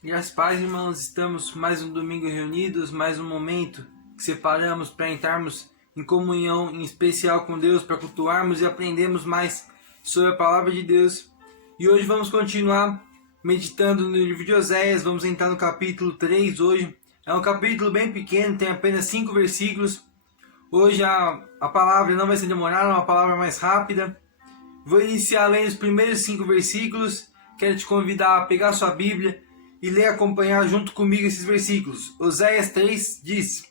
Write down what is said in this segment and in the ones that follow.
Graças a paz, irmãos, estamos mais um domingo reunidos, mais um momento que separamos para entrarmos em comunhão, em especial com Deus, para cultuarmos e aprendermos mais sobre a palavra de Deus. E hoje vamos continuar meditando no livro de Oséias, vamos entrar no capítulo 3 hoje. É um capítulo bem pequeno, tem apenas 5 versículos. Hoje a palavra não vai ser demorada, é uma palavra mais rápida. Vou iniciar lendo os primeiros 5 versículos. Quero te convidar a pegar sua Bíblia e ler, acompanhar junto comigo esses versículos. Oséias 3 diz: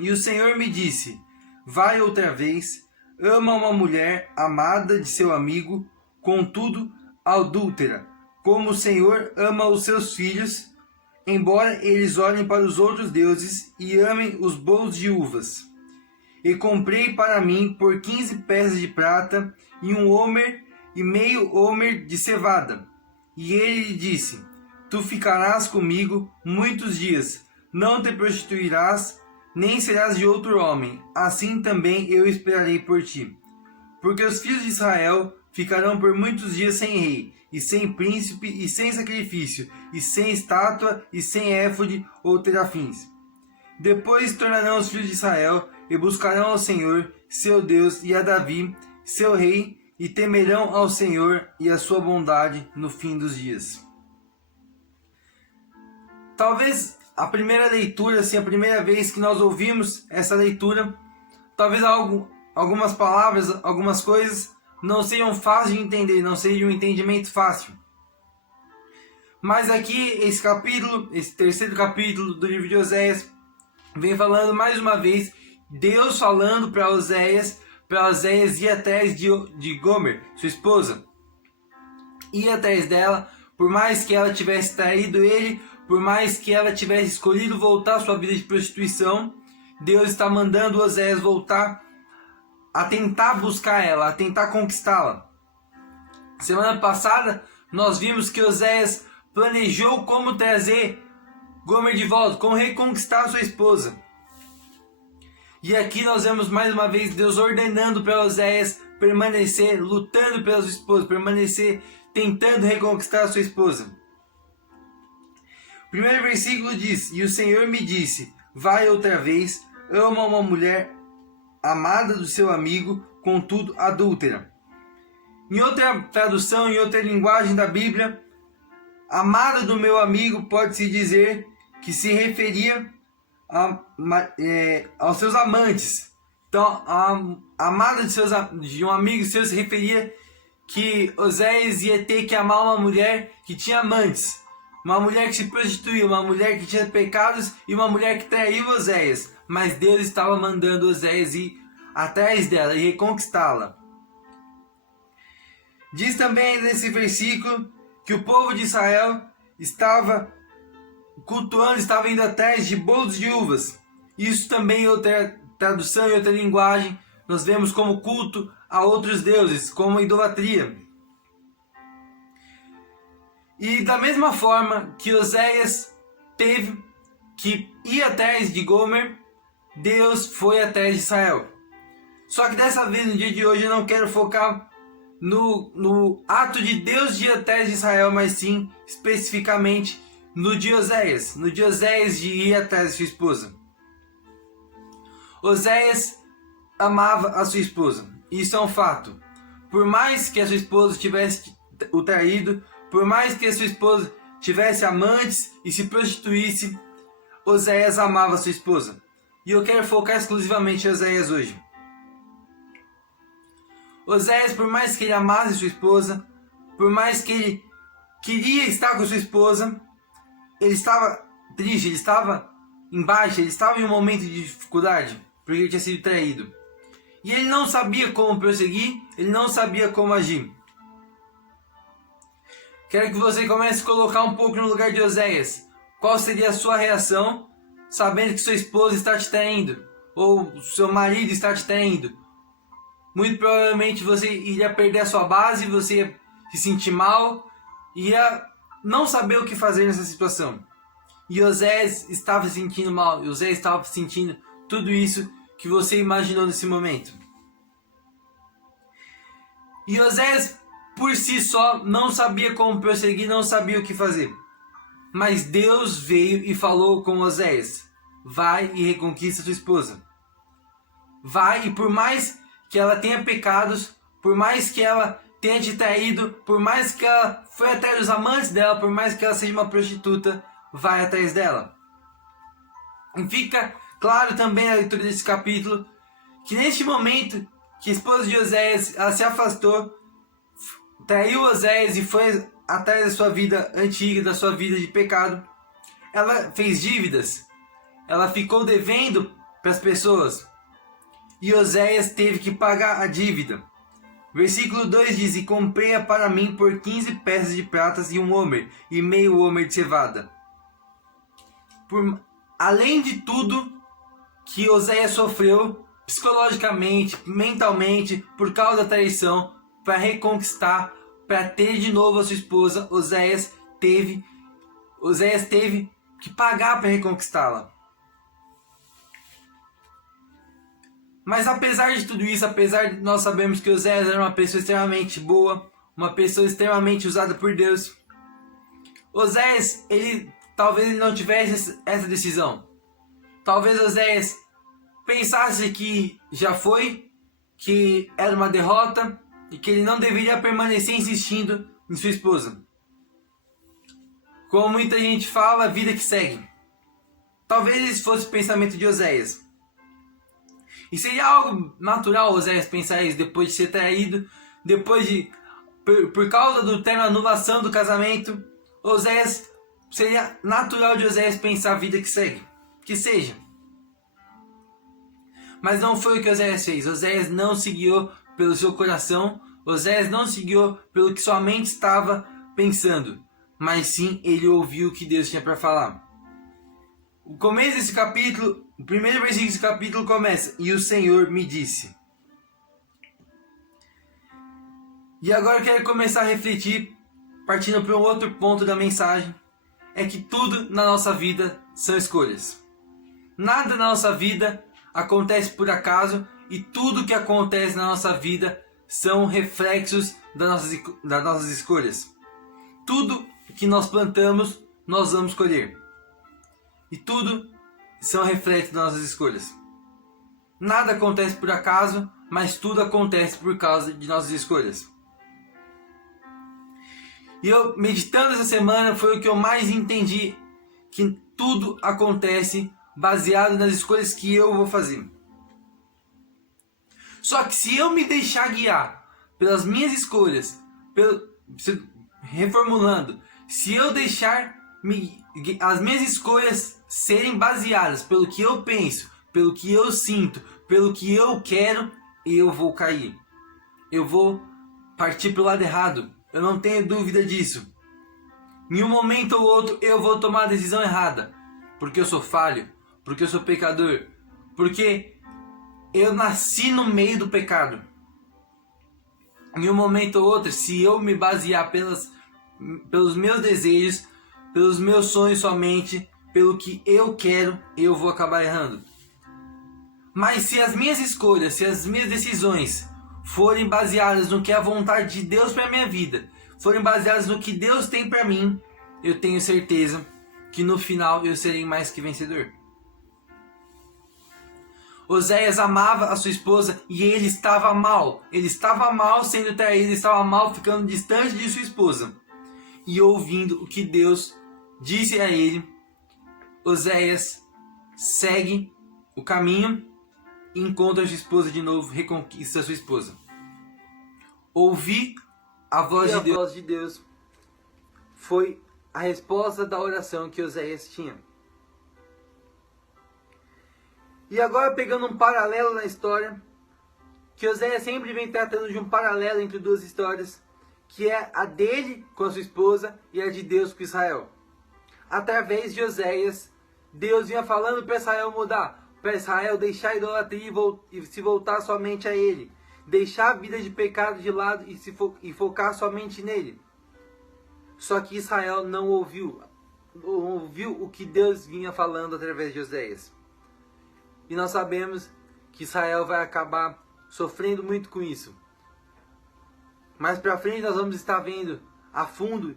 E o Senhor me disse, vai outra vez, ama uma mulher amada de seu amigo, contudo adúltera, como o Senhor ama os seus filhos, embora eles olhem para os outros deuses e amem os bolos de uvas. E comprei para mim por 15 peças de prata e um homer e meio homer de cevada. E ele lhe disse, tu ficarás comigo muitos dias, não te prostituirás, nem serás de outro homem, assim também eu esperarei por ti. Porque os filhos de Israel ficarão por muitos dias sem rei, e sem príncipe, e sem sacrifício, e sem estátua, e sem éfode ou terafins. Depois tornarão os filhos de Israel, e buscarão ao Senhor, seu Deus, e a Davi, seu rei, e temerão ao Senhor e a sua bondade no fim dos dias. Talvez a primeira leitura, assim, a primeira vez que nós ouvimos essa leitura, talvez algumas palavras, algumas coisas não sejam fáceis de entender, não seja um entendimento fácil. Mas aqui, esse capítulo, esse terceiro capítulo do livro de Oséias, vem falando mais uma vez, Deus falando para Oséias ir atrás de Gomer, sua esposa. Ir atrás dela, por mais que ela tivesse traído ele, por mais que ela tivesse escolhido voltar à sua vida de prostituição, Deus está mandando Oséias voltar a tentar buscar ela, a tentar conquistá-la. Semana passada, nós vimos que Oséias planejou como trazer Gomer de volta, como reconquistar sua esposa. E aqui nós vemos mais uma vez Deus ordenando para Oséias permanecer, lutando pela sua esposa, permanecer tentando reconquistar a sua esposa. O primeiro versículo diz, e o Senhor me disse, vai outra vez, ama uma mulher amada do seu amigo, contudo adúltera. Em outra tradução, em outra linguagem da Bíblia, amada do meu amigo pode-se dizer que se referia aos seus amantes. Então, a amada de um amigo seu se referia que Oséias ia ter que amar uma mulher que tinha amantes, uma mulher que se prostituía, uma mulher que tinha pecados e uma mulher que traiu Oséias. Mas Deus estava mandando Oséias ir atrás dela e reconquistá-la. Diz também nesse versículo que o povo de Israel estava cultuando, estava indo atrás de bolos de uvas. Isso também em outra tradução, em outra linguagem, nós vemos como culto a outros deuses, como idolatria. E da mesma forma que Oséias teve que ir atrás de Gomer, Deus foi atrás de Israel. Só que dessa vez, no dia de hoje, eu não quero focar no ato de Deus de ir atrás de Israel, mas sim, especificamente, no de Oséias de ir atrás de sua esposa. Oséias amava a sua esposa, isso é um fato. Por mais que a sua esposa tivesse o traído, por mais que a sua esposa tivesse amantes e se prostituísse, Oséias amava a sua esposa. E eu quero focar exclusivamente em Oséias hoje. Oséias, por mais que ele amasse sua esposa, por mais que ele queria estar com sua esposa, ele estava triste, ele estava em baixa, ele estava em um momento de dificuldade, porque ele tinha sido traído. E ele não sabia como prosseguir, ele não sabia como agir. Quero que você comece a colocar um pouco no lugar de Oséias. Qual seria a sua reação, sabendo que sua esposa está te traindo, ou seu marido está te traindo? Muito provavelmente você iria perder a sua base, você ia se sentir mal, ia não saber o que fazer nessa situação. E Oséias estava se sentindo mal, e Oséias estava sentindo tudo isso que você imaginou nesse momento. E Oséias, por si só, não sabia como prosseguir, não sabia o que fazer. Mas Deus veio e falou com Oséias: vai e reconquista sua esposa. Vai, e por mais que ela tenha pecados, por mais que ela tenha te traído, por mais que ela foi atrás dos amantes dela, por mais que ela seja uma prostituta, vai atrás dela. E fica claro também na leitura desse capítulo que neste momento que a esposa de Oséias ela se afastou, traiu Oséias e foi atrás da sua vida antiga, da sua vida de pecado, ela fez dívidas, ela ficou devendo para as pessoas e Oséias teve que pagar a dívida. Versículo 2 diz: e comprei-a para mim por 15 peças de pratas e um homer, e meio homer de cevada. Além de tudo que Oséias sofreu, psicologicamente, mentalmente, por causa da traição, para reconquistar, para ter de novo a sua esposa, Oséias teve que pagar para reconquistá-la. Mas apesar de tudo isso, apesar de nós sabermos que Oséias era uma pessoa extremamente boa, uma pessoa extremamente usada por Deus, Oséias, talvez ele não tivesse essa decisão. Talvez Oséias pensasse que já foi, que era uma derrota e que ele não deveria permanecer insistindo em sua esposa. Como muita gente fala, a vida que segue. Talvez esse fosse o pensamento de Oséias. E seria algo natural Oséias pensar isso depois de ser traído, depois de, por causa do termo anulação do casamento, seria natural de Oséias pensar a vida que segue, que seja. Mas não foi o que Oséias fez. Oséias não se guiou pelo seu coração, Oséias não se guiou pelo que sua mente estava pensando, mas sim ele ouviu o que Deus tinha para falar. O começo desse capítulo, o primeiro versículo desse capítulo começa: e o Senhor me disse. E agora eu quero começar a refletir, partindo para um outro ponto da mensagem, é que tudo na nossa vida são escolhas. Nada na nossa vida acontece por acaso e tudo que acontece na nossa vida são reflexos das nossas escolhas. Tudo que nós plantamos, nós vamos colher. E tudo são reflexos das nossas escolhas. Nada acontece por acaso, mas tudo acontece por causa de nossas escolhas. E eu, meditando essa semana, foi o que eu mais entendi, que tudo acontece baseado nas escolhas que eu vou fazer. Só que se eu me deixar guiar pelas minhas escolhas, reformulando, se eu deixar as minhas escolhas serem baseadas pelo que eu penso, pelo que eu sinto, pelo que eu quero, eu vou cair. Eu vou partir pelo lado errado. Eu não tenho dúvida disso. Em um momento ou outro eu vou tomar a decisão errada. Porque eu sou falho, porque eu sou pecador, porque eu nasci no meio do pecado. Em um momento ou outro, se eu me basear pelos meus desejos, pelos meus sonhos somente, pelo que eu quero, eu vou acabar errando. Mas se as minhas escolhas, se as minhas decisões forem baseadas no que é a vontade de Deus para a minha vida, forem baseadas no que Deus tem para mim, eu tenho certeza que no final eu serei mais que vencedor. Oséias amava a sua esposa e ele estava mal. Ele estava mal sendo traído, ele estava mal ficando distante de sua esposa. E ouvindo o que Deus disse a ele, Oséias segue o caminho e encontra a sua esposa de novo, reconquista a sua esposa. Ouvir a voz de Deus foi a resposta da oração que Oséias tinha. E agora, pegando um paralelo na história, que Oséias sempre vem tratando de um paralelo entre duas histórias, que é a dele com a sua esposa e a de Deus com Israel. Através de Oséias, Deus vinha falando para Israel mudar, para Israel deixar a idolatria e se voltar somente a Ele, deixar a vida de pecado de lado e focar somente nele. Só que Israel não ouviu o que Deus vinha falando através de Oséias. E nós sabemos que Israel vai acabar sofrendo muito com isso. Mais para frente nós vamos estar vendo a fundo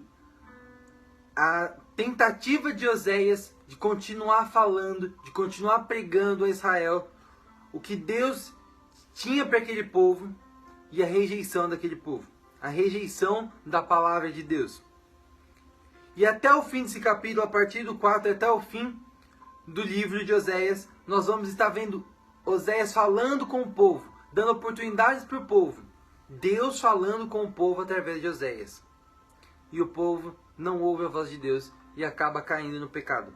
tentativa de Oséias de continuar falando, de continuar pregando a Israel o que Deus tinha para aquele povo e a rejeição daquele povo, a rejeição da palavra de Deus. E até o fim desse capítulo, a partir do 4 até o fim do livro de Oséias, nós vamos estar vendo Oséias falando com o povo, dando oportunidades para o povo. Deus falando com o povo através de Oséias. E o povo não ouve a voz de Deus e acaba caindo no pecado.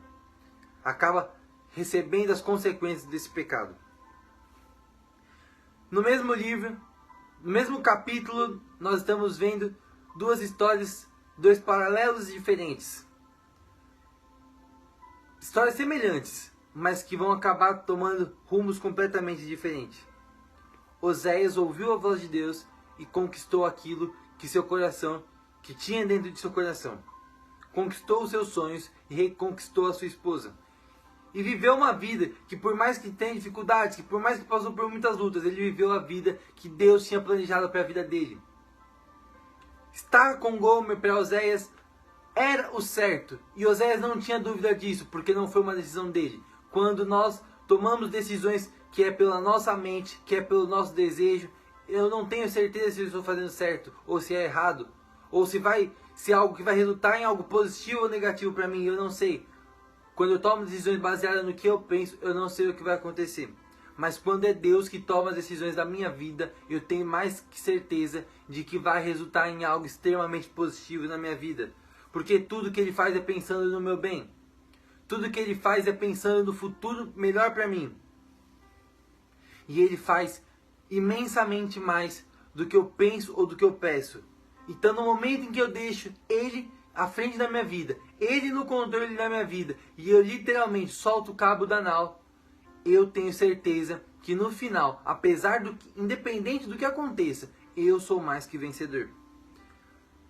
Acaba recebendo as consequências desse pecado. No mesmo livro, no mesmo capítulo, nós estamos vendo duas histórias, dois paralelos diferentes. Histórias semelhantes, mas que vão acabar tomando rumos completamente diferentes. Oséias ouviu a voz de Deus e conquistou aquilo que seu coração, que tinha dentro de seu coração. Conquistou os seus sonhos e reconquistou a sua esposa. E viveu uma vida que, por mais que tenha dificuldades, que por mais que passou por muitas lutas, ele viveu a vida que Deus tinha planejado para a vida dele. Estar com Gomer para Oséias era o certo. E Oséias não tinha dúvida disso, porque não foi uma decisão dele. Quando nós tomamos decisões que é pela nossa mente, que é pelo nosso desejo, eu não tenho certeza se eu estou fazendo certo ou se é errado, ou se é algo que vai resultar em algo positivo ou negativo para mim, eu não sei. Quando eu tomo decisões baseadas no que eu penso, eu não sei o que vai acontecer. Mas quando é Deus que toma as decisões da minha vida, eu tenho mais que certeza de que vai resultar em algo extremamente positivo na minha vida. Porque tudo que Ele faz é pensando no meu bem. Tudo que Ele faz é pensando no futuro melhor para mim. E Ele faz imensamente mais do que eu penso ou do que eu peço. Então, no momento em que eu deixo Ele à frente da minha vida, Ele no controle da minha vida, e eu literalmente solto o cabo da nau, eu tenho certeza que no final, independente do que aconteça, eu sou mais que vencedor.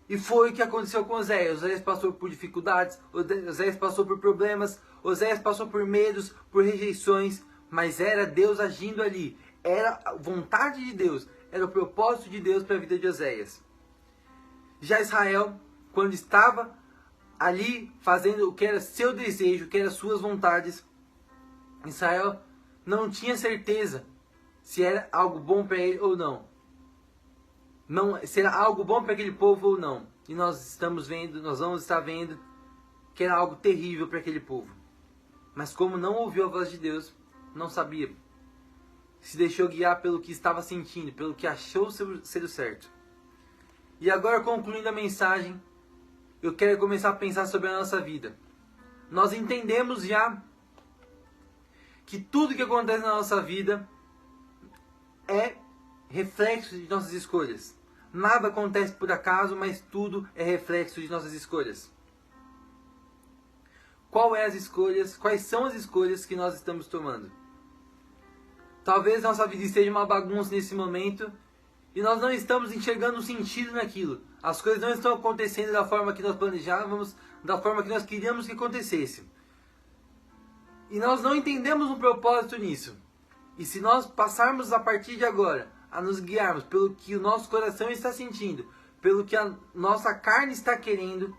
E foi o que aconteceu com Oséias. Oséias passou por dificuldades, Oséias passou por problemas, Oséias passou por medos, por rejeições, mas era Deus agindo ali, era a vontade de Deus, era o propósito de Deus para a vida de Oséias. Já Israel, quando estava ali fazendo o que era seu desejo, o que eram suas vontades, Israel não tinha certeza se era algo bom para ele ou não. Se era algo bom para aquele povo ou não. E nós vamos estar vendo que era algo terrível para aquele povo. Mas como não ouviu a voz de Deus, não sabia. Se deixou guiar pelo que estava sentindo, pelo que achou ser o certo. E agora, concluindo a mensagem, eu quero começar a pensar sobre a nossa vida. Nós entendemos já que tudo que acontece na nossa vida é reflexo de nossas escolhas. Nada acontece por acaso, mas tudo é reflexo de nossas escolhas. Quais são as escolhas que nós estamos tomando? Talvez nossa vida esteja uma bagunça nesse momento e nós não estamos enxergando sentido naquilo. As coisas não estão acontecendo da forma que nós planejávamos, da forma que nós queríamos que acontecesse. E nós não entendemos um propósito nisso. E se nós passarmos a partir de agora a nos guiarmos pelo que o nosso coração está sentindo, pelo que a nossa carne está querendo,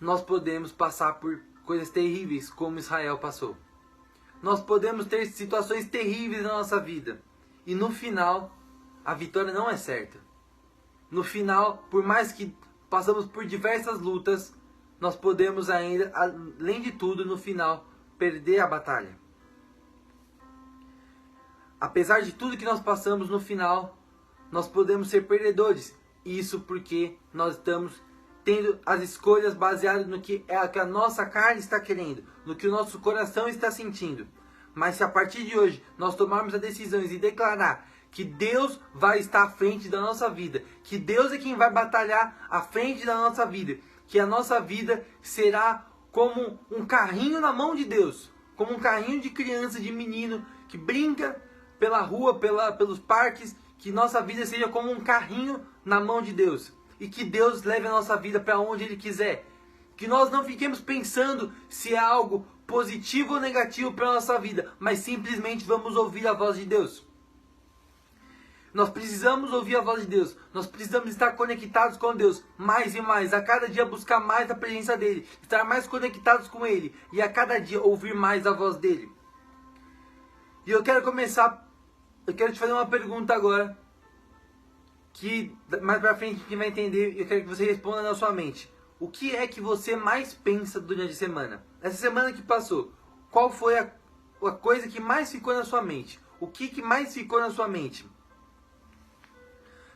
nós podemos passar por coisas terríveis como Israel passou. Nós podemos ter situações terríveis na nossa vida. E no final, a vitória não é certa. No final, por mais que passamos por diversas lutas, nós podemos ainda, além de tudo, no final, perder a batalha. Apesar de tudo que nós passamos, no final, nós podemos ser perdedores. Isso porque nós estamos tendo as escolhas baseadas no que a nossa carne está querendo, no que o nosso coração está sentindo. Mas se a partir de hoje nós tomarmos as decisões e declarar que Deus vai estar à frente da nossa vida, que Deus é quem vai batalhar à frente da nossa vida, que a nossa vida será como um carrinho na mão de Deus, como um carrinho de criança, de menino que brinca pela rua, pelos parques, que nossa vida seja como um carrinho na mão de Deus. E que Deus leve a nossa vida para onde Ele quiser. Que nós não fiquemos pensando se é algo positivo ou negativo para a nossa vida, mas simplesmente vamos ouvir a voz de Deus. Nós precisamos ouvir a voz de Deus. Nós precisamos estar conectados com Deus mais e mais. A cada dia buscar mais a presença dEle. Estar mais conectados com Ele. E a cada dia ouvir mais a voz dEle. E eu quero começar. Eu quero te fazer uma pergunta agora. Que mais pra frente a gente vai entender. Eu quero que você responda na sua mente. O que é que você mais pensa durante a semana? Essa semana que passou. Qual foi a coisa que mais ficou na sua mente? O que mais ficou na sua mente?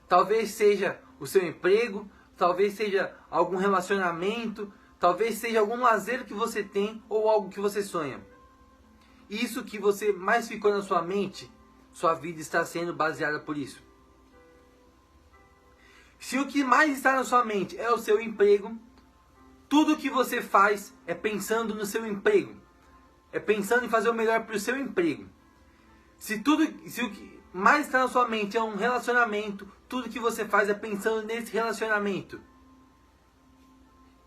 Talvez seja o seu emprego, talvez seja algum relacionamento, talvez seja algum lazer que você tem ou algo que você sonha. Isso que você mais ficou na sua mente, sua vida está sendo baseada por isso. Se o que mais está na sua mente é o seu emprego, tudo que você faz é pensando no seu emprego. É pensando em fazer o melhor para o seu emprego. Se o que mais está na sua mente é um relacionamento, tudo que você faz é pensando nesse relacionamento.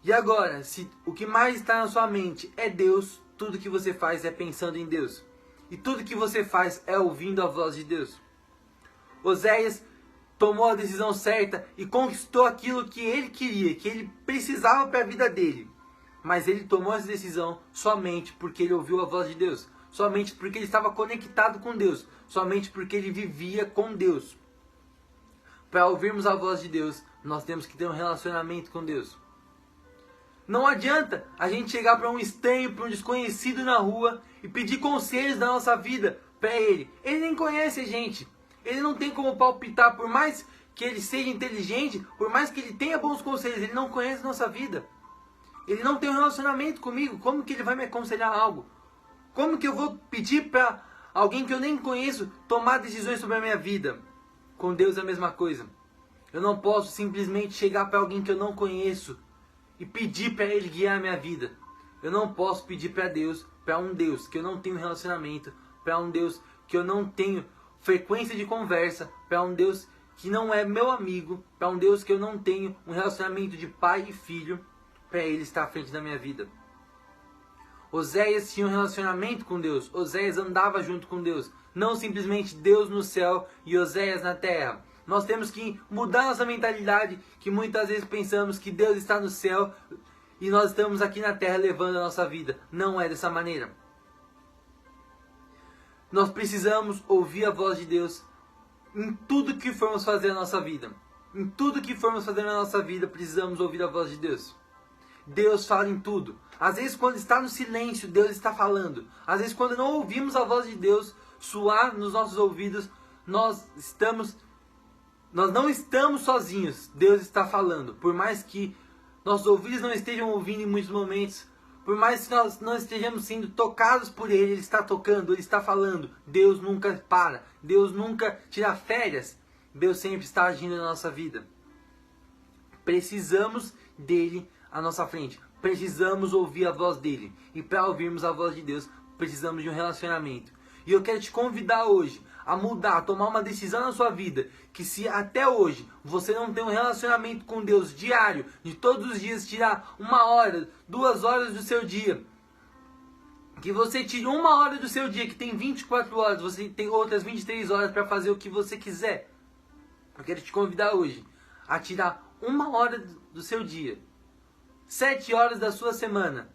E agora, se o que mais está na sua mente é Deus, tudo que você faz é pensando em Deus. E tudo que você faz é ouvindo a voz de Deus. Oséias tomou a decisão certa e conquistou aquilo que ele queria, que ele precisava para a vida dele. Mas ele tomou essa decisão somente porque ele ouviu a voz de Deus. Somente porque ele estava conectado com Deus. Somente porque ele vivia com Deus. Para ouvirmos a voz de Deus, nós temos que ter um relacionamento com Deus. Não adianta a gente chegar para um estranho, para um desconhecido na rua e pedir conselhos da nossa vida para ele. Ele nem conhece a gente. Ele não tem como palpitar, por mais que ele seja inteligente, por mais que ele tenha bons conselhos, ele não conhece a nossa vida. Ele não tem um relacionamento comigo. Como que ele vai me aconselhar algo? Como que eu vou pedir para alguém que eu nem conheço tomar decisões sobre a minha vida? Com Deus é a mesma coisa. Eu não posso simplesmente chegar para alguém que eu não conheço e pedir para Ele guiar a minha vida. Eu não posso pedir para Deus, para um Deus que eu não tenho relacionamento, para um Deus que eu não tenho frequência de conversa, para um Deus que não é meu amigo, para um Deus que eu não tenho um relacionamento de pai e filho, para Ele estar à frente da minha vida. Oséias tinha um relacionamento com Deus. Oséias andava junto com Deus. Não simplesmente Deus no céu e Oséias na terra. Nós temos que mudar nossa mentalidade, que muitas vezes pensamos que Deus está no céu e nós estamos aqui na terra levando a nossa vida. Não é dessa maneira. Nós precisamos ouvir a voz de Deus em tudo que formos fazer na nossa vida. Em tudo que formos fazer na nossa vida, precisamos ouvir a voz de Deus. Deus fala em tudo. Às vezes quando está no silêncio, Deus está falando. Às vezes quando não ouvimos a voz de Deus soar nos nossos ouvidos, nós não estamos sozinhos. Deus está falando. Por mais que nossos ouvidos não estejam ouvindo em muitos momentos, por mais que nós não estejamos sendo tocados por Ele, Ele está tocando, Ele está falando. Deus nunca para. Deus nunca tira férias. Deus sempre está agindo na nossa vida. Precisamos dEle à nossa frente. Precisamos ouvir a voz dEle. E para ouvirmos a voz de Deus, precisamos de um relacionamento. E eu quero te convidar hoje a mudar, a tomar uma decisão na sua vida. Que se até hoje você não tem um relacionamento com Deus diário, de todos os dias tirar 1 hora, 2 horas do seu dia, que você tire 1 hora do seu dia, que tem 24 horas, você tem outras 23 horas para fazer o que você quiser. Eu quero te convidar hoje a tirar 1 hora do seu dia, 7 horas da sua semana,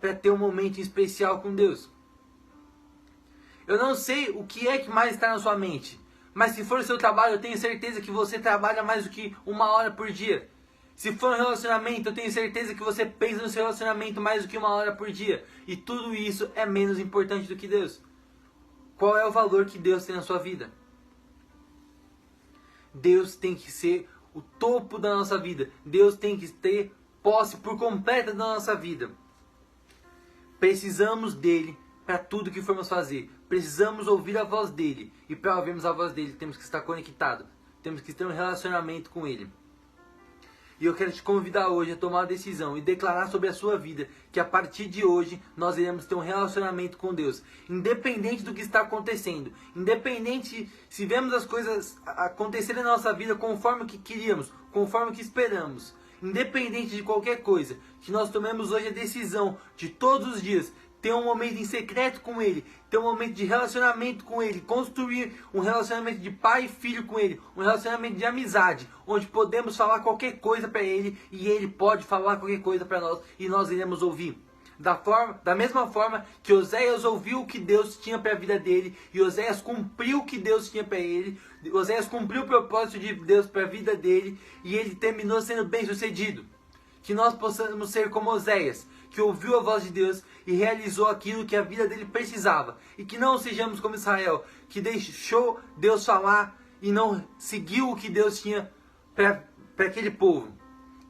para ter um momento especial com Deus. Eu não sei o que é que mais está na sua mente, mas se for o seu trabalho, eu tenho certeza que você trabalha mais do que 1 hora por dia. Se for um relacionamento, eu tenho certeza que você pensa no seu relacionamento mais do que 1 hora por dia. E tudo isso é menos importante do que Deus. Qual é o valor que Deus tem na sua vida? Deus tem que ser o topo da nossa vida. Deus tem que ter posse por completa da nossa vida. Precisamos dele para tudo que formos fazer. Precisamos ouvir a voz dele. E para ouvirmos a voz dele, temos que estar conectados. Temos que ter um relacionamento com ele. E eu quero te convidar hoje a tomar a decisão e declarar sobre a sua vida que a partir de hoje nós iremos ter um relacionamento com Deus. Independente do que está acontecendo. Independente se vemos as coisas acontecerem na nossa vida conforme o que queríamos, conforme o que esperamos. Independente de qualquer coisa, que nós tomemos hoje a decisão de todos os dias ter um momento em secreto com Ele, ter um momento de relacionamento com Ele, construir um relacionamento de pai e filho com Ele, um relacionamento de amizade, onde podemos falar qualquer coisa para Ele e Ele pode falar qualquer coisa para nós e nós iremos ouvir. Da mesma forma que Oséias ouviu o que Deus tinha para a vida dele e Oséias cumpriu o que Deus tinha para ele, Oséias cumpriu o propósito de Deus para a vida dele e ele terminou sendo bem sucedido. Que nós possamos ser como Oséias, que ouviu a voz de Deus e realizou aquilo que a vida dele precisava. E que não sejamos como Israel, que deixou Deus falar e não seguiu o que Deus tinha para aquele povo.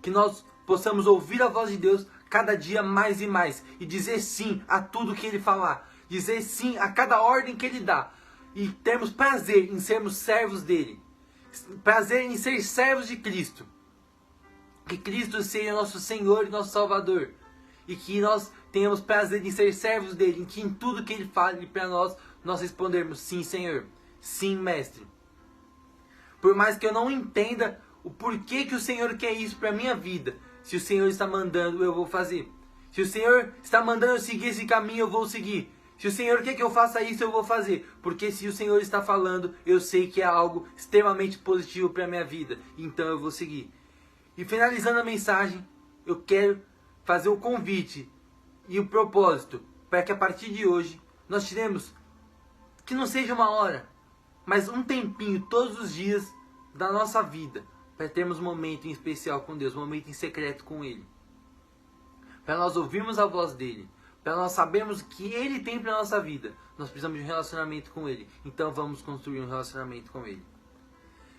Que nós possamos ouvir a voz de Deus cada dia mais e mais. E dizer sim a tudo que Ele falar. Dizer sim a cada ordem que Ele dá. E termos prazer em sermos servos dEle. Prazer em ser servos de Cristo. Que Cristo seja nosso Senhor e nosso Salvador. E que nós tenhamos prazer em ser servos dEle. Em que em tudo que Ele fale para nós, nós respondermos sim, Senhor. Sim, Mestre. Por mais que eu não entenda o porquê que o Senhor quer isso para a minha vida. Se o Senhor está mandando, eu vou fazer. Se o Senhor está mandando eu seguir esse caminho, eu vou seguir. Se o Senhor quer que eu faça isso, eu vou fazer. Porque se o Senhor está falando, eu sei que é algo extremamente positivo para a minha vida. Então eu vou seguir. E finalizando a mensagem, eu quero fazer o convite e o propósito para que a partir de hoje nós tiremos, que não seja uma hora, mas um tempinho todos os dias da nossa vida, para termos um momento em especial com Deus, um momento em secreto com Ele. Para nós ouvirmos a voz dEle, para nós sabermos o que Ele tem para a nossa vida. Nós precisamos de um relacionamento com Ele. Então vamos construir um relacionamento com Ele.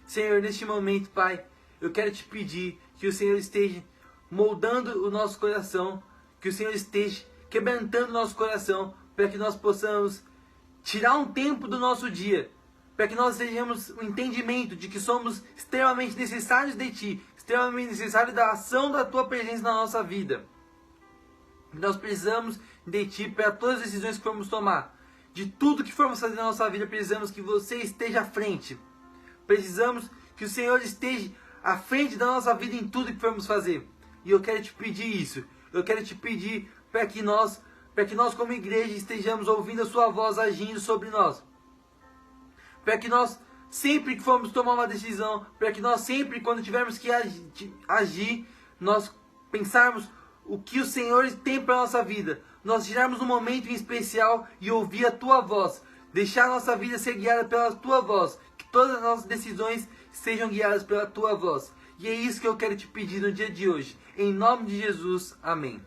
Senhor, neste momento, Pai, eu quero te pedir que o Senhor esteja moldando o nosso coração, que o Senhor esteja quebrantando o nosso coração, para que nós possamos tirar um tempo do nosso dia, para que nós tenhamos o entendimento de que somos extremamente necessários de Ti, extremamente necessários da ação da Tua presença na nossa vida. Nós precisamos de Ti para todas as decisões que formos tomar. De tudo que formos fazer na nossa vida, precisamos que Você esteja à frente. Precisamos que o Senhor esteja à frente da nossa vida em tudo que formos fazer. E eu quero te pedir isso. Eu quero te pedir para que nós como igreja estejamos ouvindo a Sua voz agindo sobre nós. Para que nós, sempre que formos tomar uma decisão, para que nós sempre, quando tivermos que agir, nós pensarmos o que o Senhor tem para a nossa vida. Nós tirarmos um momento em especial e ouvir a Tua voz. Deixar a nossa vida ser guiada pela Tua voz. Que todas as nossas decisões sejam guiadas pela Tua voz. E é isso que eu quero te pedir no dia de hoje. Em nome de Jesus, amém.